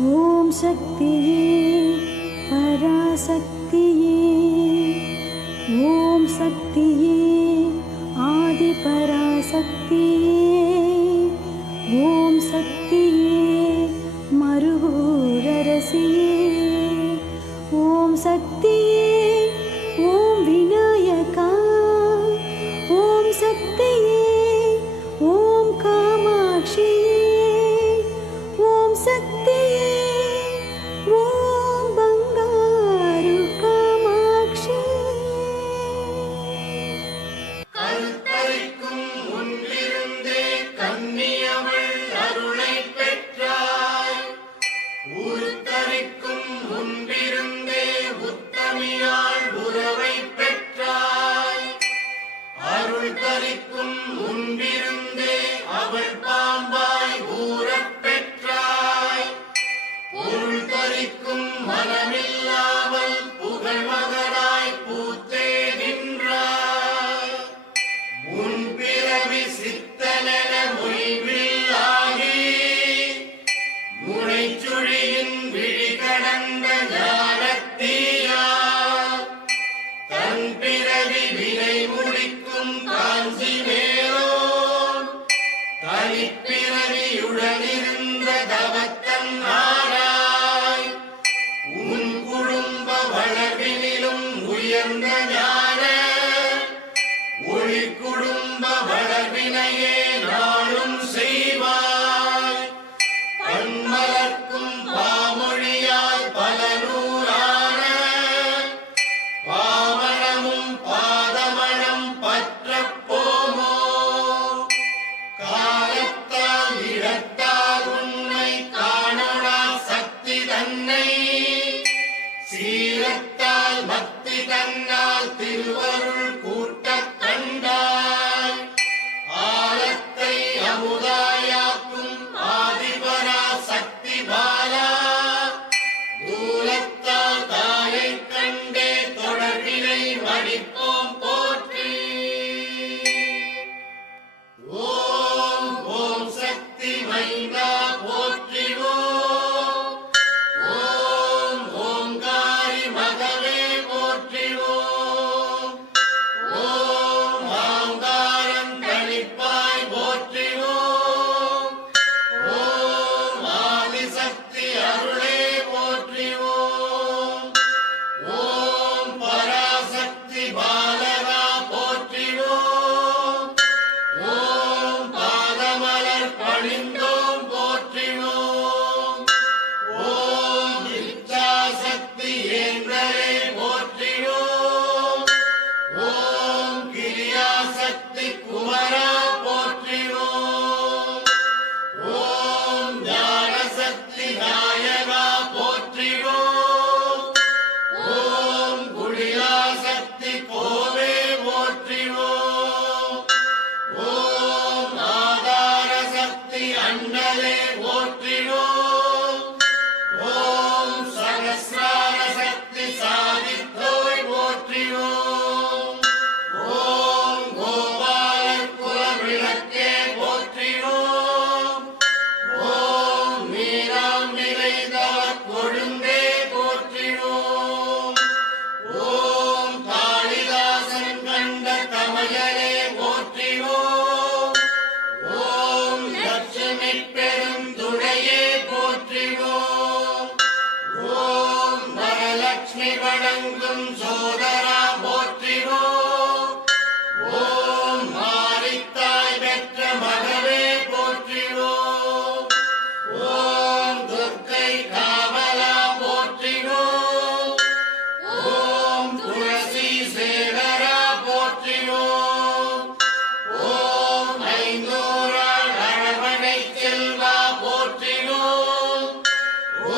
ஓம் சக்தியே பராசக்தியே, ஓம் சக்தியே ஆதி பராசக்தியே, ஓம் சக்தியே மருகூரரசியே, ஓம் சக்தியே ஓம் விநாயகா, ஓம் சக்தியே ஓம் காமாட்சியே, ஓம் சக்தியே ஓம் பங்காரு காமாட்சி. கருத்தரிக்கும் முன்பிருந்தே கன்னியவள் அருளை பெற்றாய், உருத்தரிக்கும் முன்பிருந்தே உத்தமியாள் உறவை பெற்றாய், அருள் தரிக்கும் முன்பிருந்தே அவள் பாம்பாய் ஊரப் பெற்றாய், பொருள் தரிக்கும் மனமில்லாமல் புகழ் மகனாய் பூத்தே நின்றாய், முன்பிறவி சித்தனென மொய்வில் ஆகி முனைச்சுழியின் விழி கடந்த ஞானத்தீயார், தன் பிறவி வினை முடிக்கும் காஞ்சி மேலோன், தனிப்பிறவியுடனிருந்த தவத்தன் ஆராய், உன் குடும்ப வளர்வினிலும் உயர்ந்த ஞான ஒளி குடும்ப வளர்வினையே நாளும் செய்வாய், பன்மலர்க்கும் பாமொழியால் பல நூறான பாவனமும் பாதமணம் பற்றப் போமோ, காலத்தால் இடத்தால் உன்னை காணொணா சக்தி தன்னை, சீலத்தால் பக்தி தன்னால் திருவருள் கூட்டக் கண்டாய், ஆலத்தை அமுதாயாக்கும் ஆதிபரா சக்தி பாலா, தூலத்தால் தாயைக் கண்டே தொடர்பினை மடிப்போம் போற்றி. ஓம் ஓம் சக்தி மைந்தா போற்றிவோம், ஓம் ஓங்காரி மகவே போற்றிவோம், ஓம் ஆங்காரம் தனிப்பாய் போற்றிவோம், ஓம் ஆதிசக்தி அருளே போற்றிவோம், ஓம் பராசக்தி பாலகா போற்றிவோம், ஓம் பாதமலர் பணிந்தோம் போற்றிவோம், ஓம் இச்சாசக்தி ஏந்தரே போற்றிவோம், ஓம் கிரியாசக்தி குமரா போற்றிவோம், ஓம் ஞானசக்தி நாயகா போற்றிவோம், ஓம் குடியாசக்தி கோவே போற்றிவோம், ஓம் ஆதாரசக்தி அண்ணலே போற்றிவோம், ஓம் சகஸ்ரார சக்தி சாதித்தோய் போற்றிவோம், ஓம் கோபாலர் குல விளக்கே போற்றிவோம், ஓம் மீராம் நிலைதவர் கொழுந்தே போற்றிவோம், ஓம் காளிதாசன் கண்ட தமையரே போற்றிவோம், ஓம் லட்சுமி பெருந்துணையே போற்றிவோம், ஓம் வரலட்சுமி வணங்கும் சோதரா போற்றிவோம், ஓம் மாரித்தாய் பெற்ற மகவே போற்றிவோம், ஓம் துர்க்கை காவலா போற்றிவோம், ஓம் துளசி சேகரா போற்றிவோம், ஓம் ஐந்தூராள் அரவணை செல்வா போற்றிவோம்,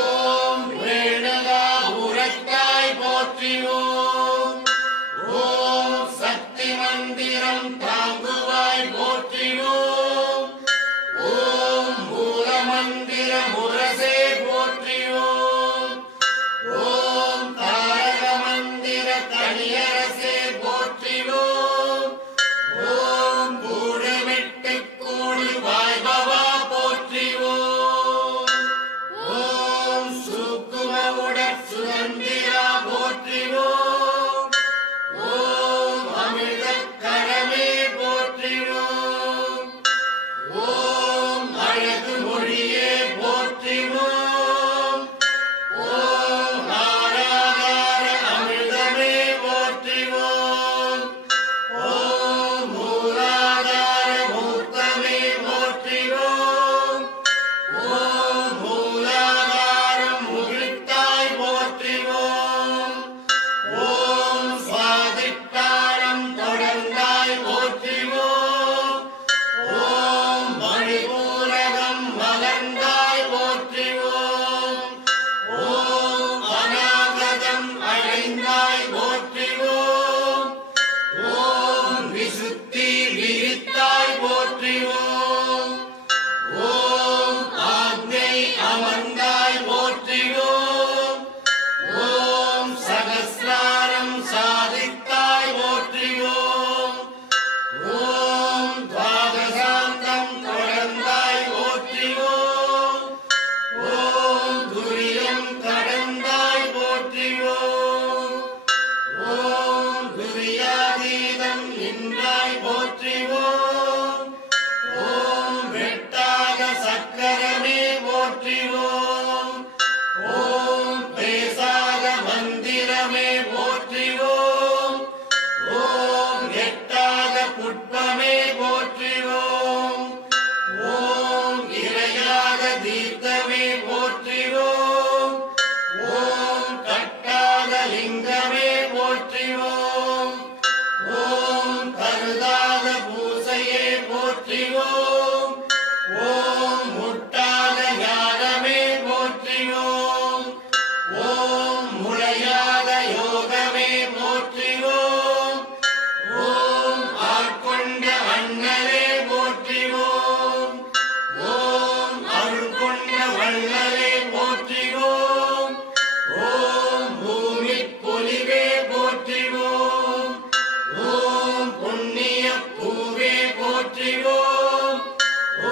ஓம் வேணுகா உரைத்தாய் போற்றிவோம், ஓம் சக்தி மந்திரம் தாங்குவாய் போற்றிவோம், ஓம் மூல மந்திர முரசே போற்றிவோம், ஓம் தாரக மந்திர தனியரசே போற்றிவோம், ஓம் கூடுவிட்டு கூடு வாய்பவா போற்றிவோம், ஓம் போற்றிவோம். ஓம் பேசாத மந்திரமே போற்றிவோம். ஓம் எட்டாத புட்பமே போற்றிவோம். ஓம் இறையாத தீர்த்தமே போற்றிவோம். ஓம் கட்டாத லிங்கமே போற்றிவோம். ஓம் கருதாத பூசையே போற்றிவோம். ஓம் முட்டாத ஞானமே போற்றிவோம். ஓம் முளையாத யோகமே போற்றிவோம். ஓம் ஆட்கொண்ட அண்ணலே போற்றிவோம். ஓம் அருள் கொண்ட வள்ளலே போற்றிவோம். ஓம் பூமி பொலிவே போற்றிவோம். ஓம் புண்ணிய பூவே போற்றிவோம்.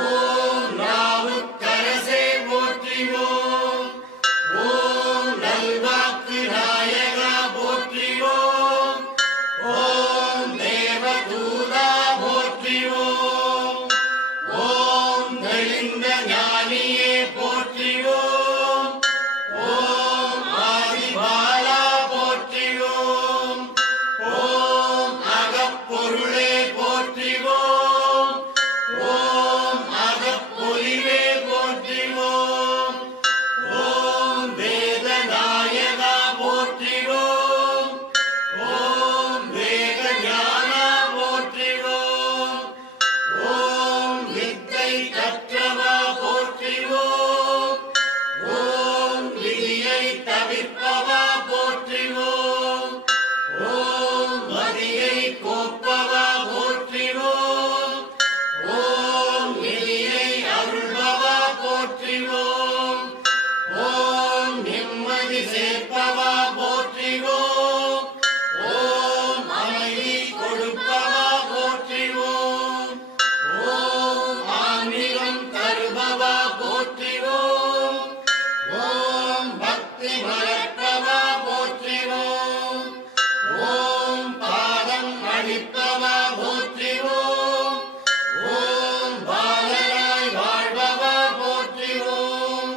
ஓம் நாவுக்கரசே போற்றிவோம். ஓம் நல்வாக்கு நாயகா போற்றிவோம். ஓம் தேவதூதா போற்றிவோம். ஓம் தெளிந்த ஞானியே போற்றிவோம். ஓம் ஆதிபாலா போற்றிவோம். ஓம் அகப்பொருளே போற்றிவோம். ஓம் அகப்பொலிவே போற்றிவோம். ஓம் வேதநாயகா போற்றிவோம். ஓம் வேத ஞானா போற்றிவோம். ஓம் வித்தை கற்றவா போற்றிவோம். ஓம் விதியை தவிர்ப்பவா போற்றிவோம். ஓம் மதியை கோப்பவா போற்றிவோம். ஓம் இனியை அருள்பவா போற்றிவோம். ஓம் நிம்மதி சேர்ப்பவா போற்றிவோம். ஓம் அமைதி கொடுப்பவா போற்றிவோம். ஓம் ஆன்மீகம் தருபவா போற்றிவோம். ஓம் பக்தி மலர்ப்பவா போற்றிவோம். ஓம் பாதம் அளிப்பவா போற்றிவோம். ஓம் பாலராய் வாழ்பவா போற்றிவோம்.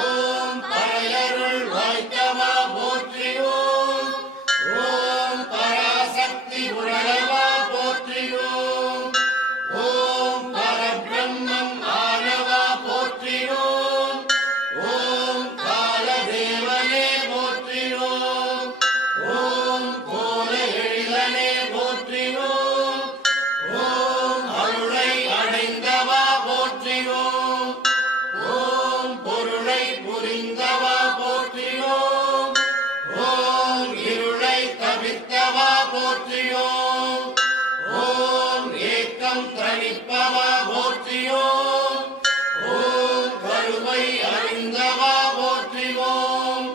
ஓம் பழையருள் வாய்த்தவா போற்றிவோம். ஓம் பராசக்தி உணரவா போற்றிவோம். ஓம் பரபிரம்மம் ஆனவா போற்றிவோம். ஓம் காலதேவனே போற்றிவோம். ஓம் கோல எழிலனே போற்றிவோம். ஓம் அருளை அடைந்தவா போற்றிவோம். ஓம் பொருளை புரிந்தவா போற்றிவோம். ஓம் இருளை தவிர்த்தவா போற்றியோம். ஓம் ஏக்கம் தணிப்பவா போற்றியோம். ஓம் கருவை அறிந்தவா போற்றிவோம்.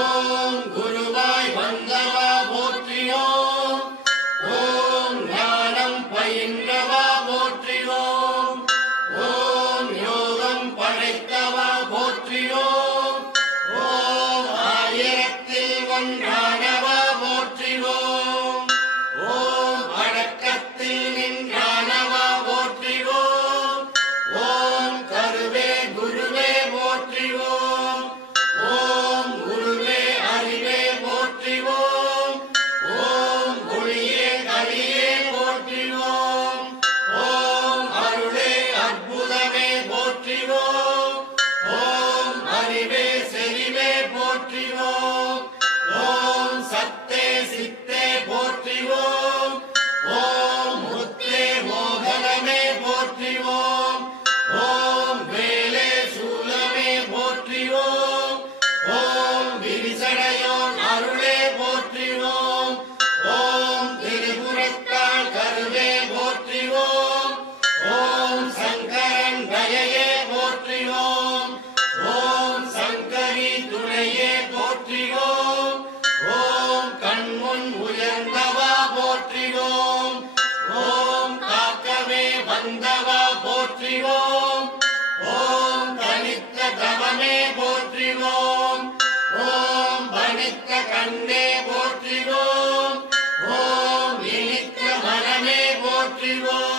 ஓம் குருவாய் வந்தவா போற்றியோம். ஓம் ஞானம் பயின்றவா போற்றியோம். ஓம் யோகம் படைத்தவா போற்றியோம். ஓம் ஆயிரத்தில் ஒன்றானவா போற்றிவோம். ஓம் அடக்கத்தில் நின்றானவா போற்றிவோம். ஓம் கருவே குருவே போற்றிவோம். ஓம் குருவே அறிவே போற்றிவோம். ஓம் ஒளியே கலியே போற்றிவோம். ஓம் அருளே அற்புதமே போற்றிவோம். ஓம் அறிவே செறிவே போற்றிவோம். ஓம் சத்தே சித்தே போற்றிவோம். ஓம் முத்தே மோகனமே போற்றிவோம். ஓம் வேலே சூலமே போற்றிவோம். ஓம் விரிசடையோன் அருளே போற்றிவோம். ஓம் திரிபுரத்தாள் கருவே போற்றிவோம். ஓம் சங்கரன் தயையே போற்றிவோம். ஓம் சங்கரி துணையே போற்றிவோம். ஓம் கண்முன் உயர்ந்தவா போற்றிவோம். ஓம் காக்கவே வந்தவா போற்றிவோம். ஓம் தனித்த தவமே போற்றிவோம். ஓம் பணித்த கண்ணே போற்றிவோம். ஓம் இனித்த மனமே போற்றிவோம்.